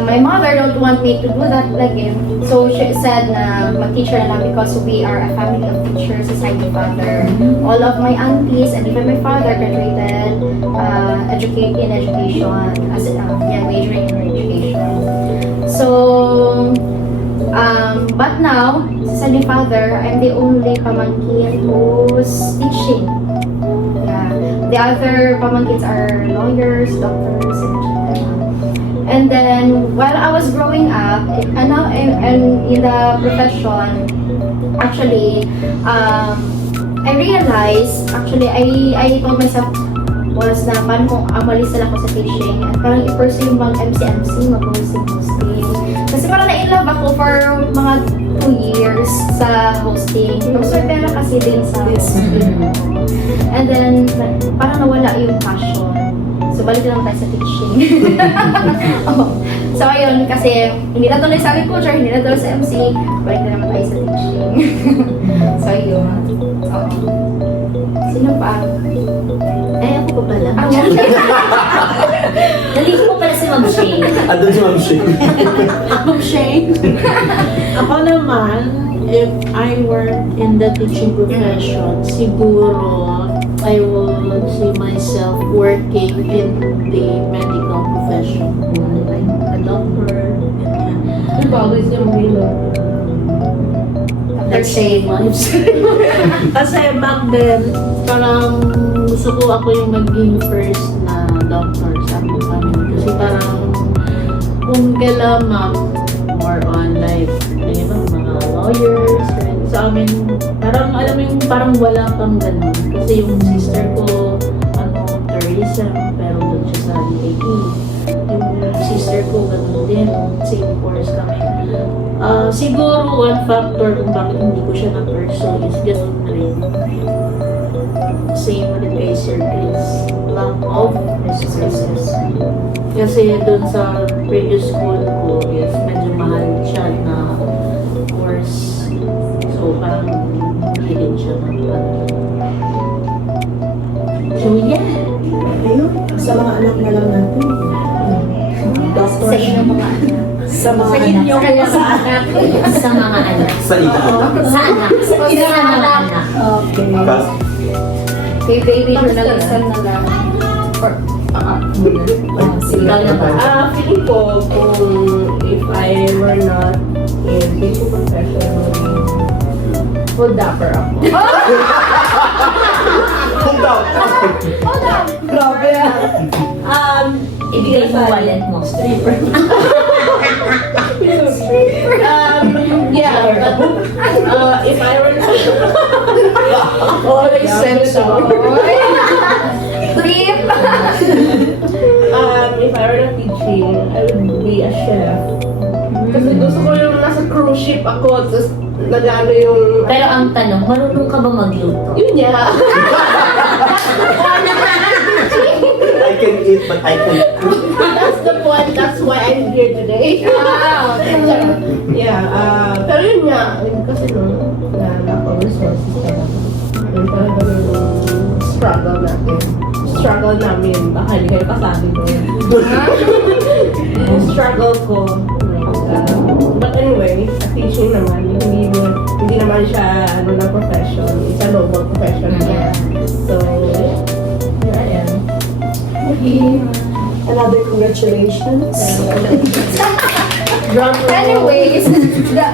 my mother don't want me to do that again. So she said na mag-teacher na lang because we are a family of teachers aside my father. All of my aunties and even my father graduated in education as majoring in education. So, but now, said my father, I'm the only pamangkin who's teaching. The other pamangkins are lawyers, doctors, and then while I was growing up, and now and in the profession, actually, I realized, actually, I told myself was na paano kung amalis na lang ako sa teaching at parang i-pursue yung mag-MC, mag-hosting. Kasi parang na-inlove ako for mga 2 years sa hosting. So, pera kasi din sa hosting. And then, parang nawala yung passion. So, balik na lang tayo sa teaching. So, ayun, kasi hindi na tuloy sa agriculture, hindi na tuloy sa MC, balik na lang tayo sa teaching. So, ayun. Sino pa? Ako pa pala. Ako. Nalito ko pala si Ma'am Shane. Andun si Ma'am Shane. Ma'am Shane? Ako naman, if I work in the teaching profession, siguro I will see myself working in the medical profession. Like a doctor, ganyan. Always yung bilog. Let's say, Lives. Kasi back then, parang gusto ko ako yung maging first na doctor sa aming family. Kasi parang kung kaila ma'am, more on like, mga lawyers, and sa amin, parang alam mo yung parang wala pang ganun. Kasi yung sister ko, tourism, pero doon siya sa DAE. Yung sister ko, ganun din, same course kami. Siguro one factor kung bakit hindi ko siya na-pursue is ganun na rin. Same with kay Sir Chris. Lack of resources. Kasi dun sa previous school ko is medyo mahal siya na course. So parang hindi din siya So yeah. Ayun, sa mga anak na lang natin. Doctor. sa inyong mga anak. Sa mga Sa anak. inyong mga anak. Sa mga anak. Sa ito. Sa anak. Sa mga anak. Okay. Kas- Kay baby journalism na lang. Or, Ikaw na ba? Feeling ko kung if I were not in teaching profession, full dapper ako. Hold up! Grabe. Ibigay mo wallet mo. Yeah, but if I were always sensible. Trip! if I were not teaching, I would be a chef. Kasi gusto ko yung nasa cruise ship ako, tapos nagano yung... Pero ang tanong, marunong ka ba magluto? Yun niya. I can eat, but I can cook. That's the point. That's why I'm here today. Wow! Yeah, pero yun nga, kasi no, lack of resources talaga. Yun talaga yung struggle namin. Baka hindi kayo kasali ko. Yung struggle ko. But anyway, teaching naman, hindi naman siya na profession. It's a noble profession. Yeah. So, yeah, yan. Another congratulations. Anyways,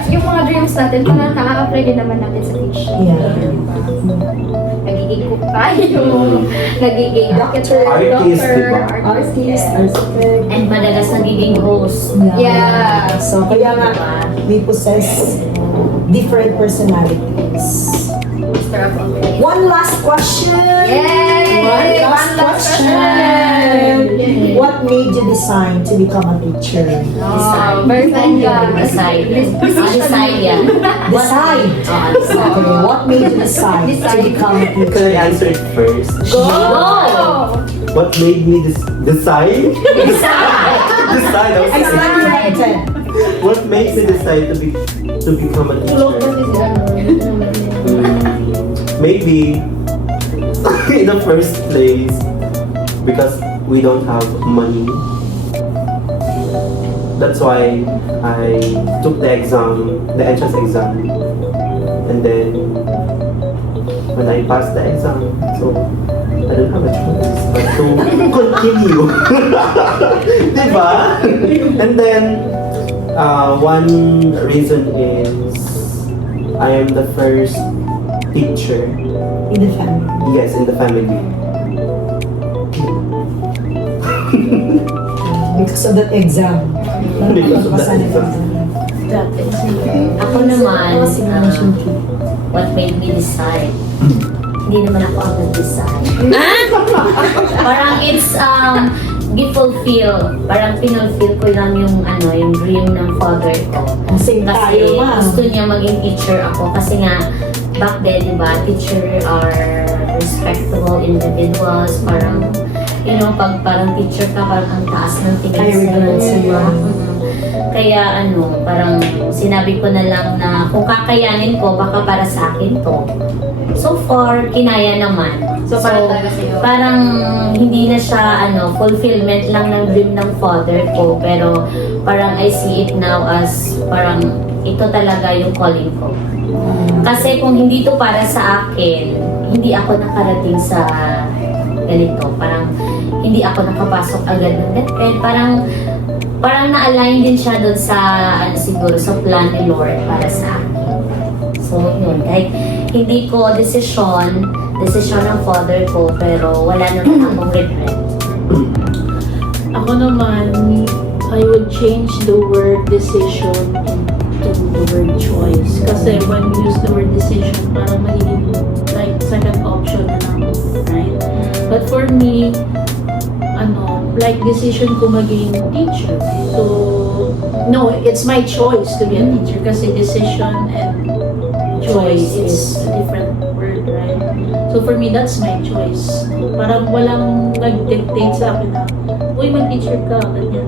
yung mga dreams natin, parang nakaka-apply din naman natin sa teaching. Yeah. Diba? Nagiging cook tayo, nagiging Doctor, Artist, diba? Artist, yes. architect. And madalas nagiging host. Yeah. So, kaya nga, we possess different personalities. Master of all trades. One last question. Yay! One last question. Yay. What made you decide to become a teacher? Oh, very thank God. Decide. Decide yan. Decide. Okay, what made you decide to Decide. become a Can teacher? I answer it first? Go! What made me decide? Decide. I was I saying. said What makes me decide to become a Tulog teacher? kasi si ano. Maybe in the first place because we don't have money. That's why I took the exam, the entrance exam. And then when I passed the exam, so I don't have a choice but to continue. Diba? And then one reason is I am the first teacher. In the family. Yes, in the family. Because of that exam. Because of that exam. Ako naman, what made me decide? Hindi naman ako ang nag-decide. Parang it's fulfill. Parang pinulfill ko lang yung yung dream ng father ko. Same Kasi tayo, ma'am. gusto niya maging teacher ako. Kasi nga, back then, di ba, teacher are respectable individuals. Parang, pag parang teacher ka, parang ang taas ng tingin I regret sa'yo, di ba? Kaya parang sinabi ko na lang na kung kakayanin ko, baka para sa akin to. So far, kinaya naman. So, para talaga sa'yo. Parang hindi na siya fulfillment lang ng dream ng father ko, pero parang I see it now as parang ito talaga yung calling ko. Kasi kung hindi to para sa akin, hindi ako nakarating sa ganito. Parang hindi ako nakapasok agad ng DepEd. Parang na-align din siya doon sa siguro sa plan ni Lord para sa akin. So yun, kahit hindi ko desisyon ng father ko, pero wala naman akong regret. Ako naman, I would change the word decision into the word choice. Kasi when we use the word decision, parang magiging like second option na lang, right? But for me, like decision ko maging teacher. So, no, it's my choice to be a teacher kasi decision and choice is a different word, right? So for me, that's my choice. Parang walang nag-dictate sa akin na, uy, mag-teacher ka, ganyan.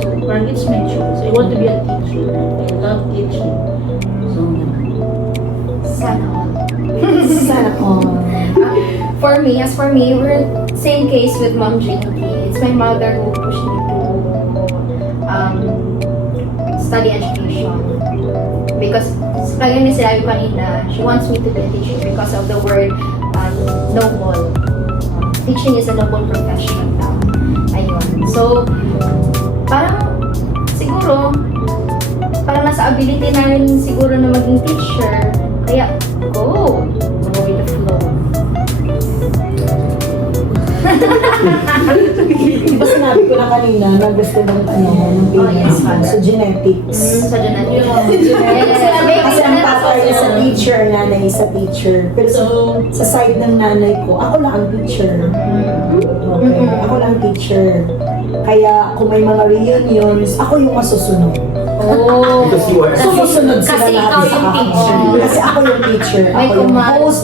So parang it's my choice. I want to be a teacher. I love teaching. So, Sana all. Sana all. As for me, we're same case with Mom Jinky. It's my mother who pushed me to study education. Because, kaya ni sinabi ko kanina, she wants me to be a teacher because of the word noble. Teaching is a noble profession now. Ayun. So, parang siguro, parang nasa ability na rin siguro na maging teacher. Kaya, go with the flow. Di ba sinabi ko na kanina na gusto ng ng yes, parents sa genetics. Sa dyan Kasi ang tatay is a teacher, ang nanay is a teacher. Pero sa side ng nanay ko, ako lang ang teacher. Okay, ako lang ang teacher. Kaya kung may mga reunions, ako yung masusunod. Oh. Because you are Sumusunod sila Kasi lahat ikaw sa yung akin. teacher. Kasi ako yung teacher. May Ako yung command. host,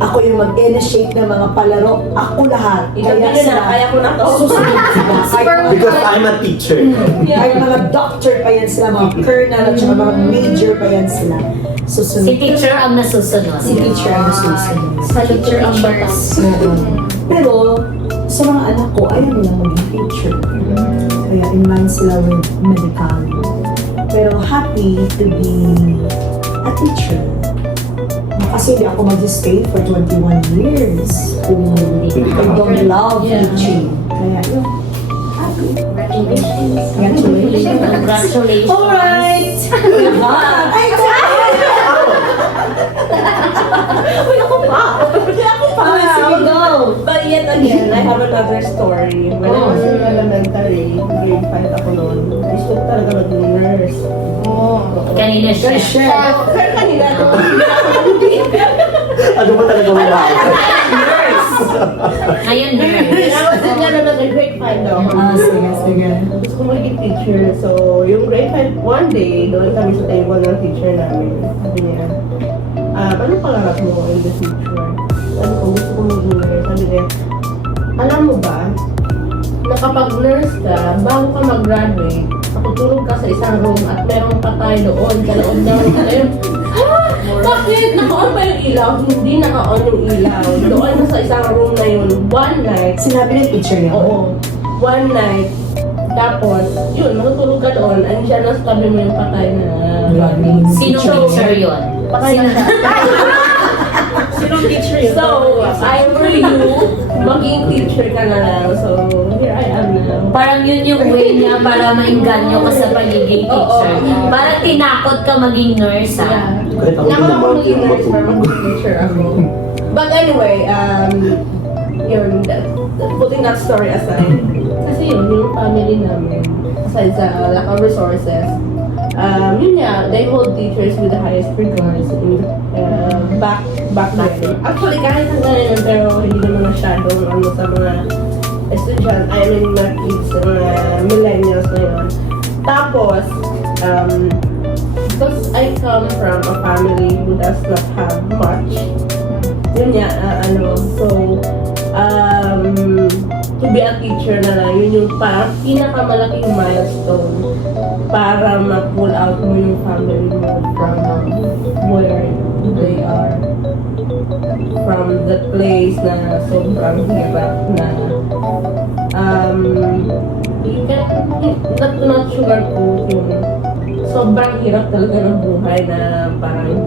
ako yung mag-initiate ng mga palaro. Ako lahat. Kaya sila, kaya ko na to. susunod sila. Kahit because I'm a teacher. kahit mga doctor pa yan sila, mga colonel at saka mga major pa yan sila. Susunod. Si teacher ang nasusunod. Si teacher ang susunod. Sa teacher ang batas. Pero, sa mga anak ko, ayaw nila maging teacher. Kaya in mind sila with medical. Pero happy to be a teacher. Kasi hindi ako mag-stay for 21 years kung I don't love teaching. Kaya yun, happy. Congratulations. Congratulations. Congratulations. Alright! Ay, Uy, ako pa! go! But yet again, I have another story. When I was in elementary, grade 5 ako noon, gusto ko talaga mag-nurse. Kanina siya. Pero kanina ako, Ano ba talaga wala? Ngayon, when nurse. I was in elementary, grade 5 daw ako. Sige, sige. Gusto ko maging teacher. So, yung grade 5, one day, doon kami sa table ng teacher namin. Sabi niya, ano pangarap mo in the future? Sabi ko, gusto ko maging nurse. Sabi niya, alam mo ba, na kapag nurse ka, bago ka mag-graduate, nakutulog ka sa isang room at merong patay doon, sa loob daw. Bakit? Naka-on pa yung ilaw? Hindi naka-on yung ilaw. Doon na sa isang room na yun, one night. Sinabi ng teacher niya. Oo. One night. Tapos, yun, matutulog ka doon. Andiyan na sa tabi mo yung patay na body. Sinong teacher yun? Patay na siya. Sinong teacher yun? So, I for you, maging teacher ka na lang. So, here I am now. Parang yun yung way niya para maingganyo ka sa pagiging teacher. Parang tinakot ka maging nurse, Yeah. ah. Kahit ako din Nakakapag naman maging yung nurse para matulog. maging teacher ako. But anyway, yun, putting that story aside, kasi yun, yung family namin, aside sa lack of resources, yun nga, they hold teachers with the highest regards in, back then. Actually, kahit hanggang ngayon, pero hindi naman masyadong ano sa mga estudyant, I mean, mga kids, mga millennials na yun. Tapos, because I come from a family who does not have much, yun nga, so, to be a teacher na lang, yun yung parang pinakamalaking milestone para ma-pull out mo yung family mo from where they are. From the place na sobrang hirap na you can not sugarcoat yung sobrang hirap talaga ng buhay na parang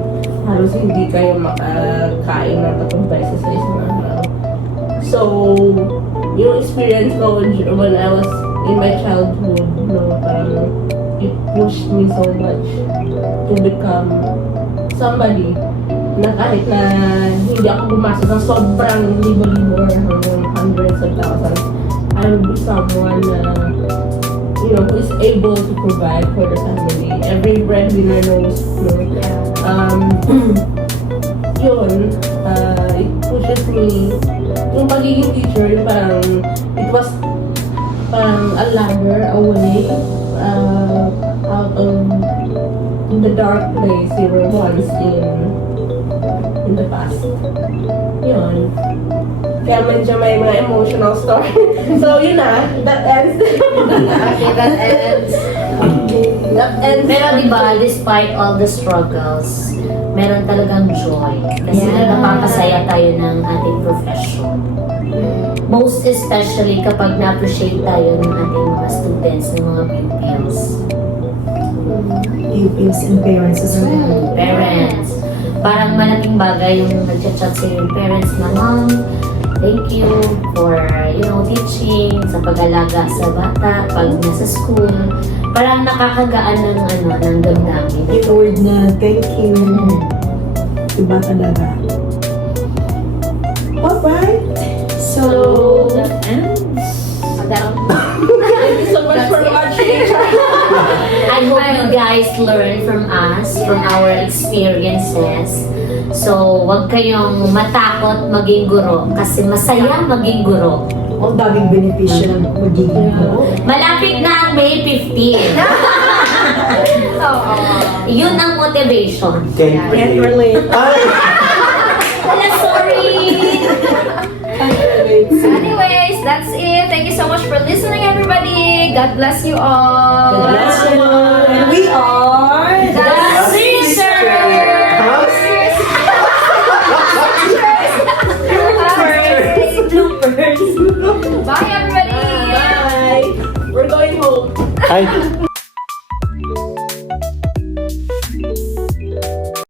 halos hindi kayo makakain ng 3 beses sa isang araw. So, yung experience ko when I was in my childhood, no, parang it pushed me so much to become somebody na kahit na hindi ako pumasok ng sobrang libo-libo or hanggang hundreds of thousands, I will be someone na, you know, who is able to provide for the family. Every breadwinner knows, no? Yun, it pushes me. Yung pagiging teacher, yung parang, it was parang a ladder away out of the dark place you were once in the past. Yun. Kaya medyo may mga emotional story. So, yun na. That ends. Okay, that ends. That ends. Pero diba, despite all the struggles, meron talagang joy. Kasi napapasaya tayo ng ating profession. Most especially kapag na-appreciate tayo ng ating mga students, ng mga pupils. Pupils and parents as well. Parents. Parang malaking bagay yung nag-chat sa yung parents na, Mom, thank you for, teaching, sa pag-alaga sa bata, pag nasa school. Parang nakakagaan ng damdamin. Yung word na thank you. Iba talaga. Alright. So, That ends. Thank you so much for watching. I hope you guys learn from us, from our experiences. So, wag kayong matakot maging guro kasi masaya maging guro. ang daming benepisyo ng magiging guro. Malapit na ang May 15. Yun ang motivation. Can't relate. Ay! Wala, sorry! Anyways, that's it. Thank you so much for listening, everybody. God bless you all. God bless you. And we are The Bloopers. Bye, everybody. Bye. We're going home. Ay!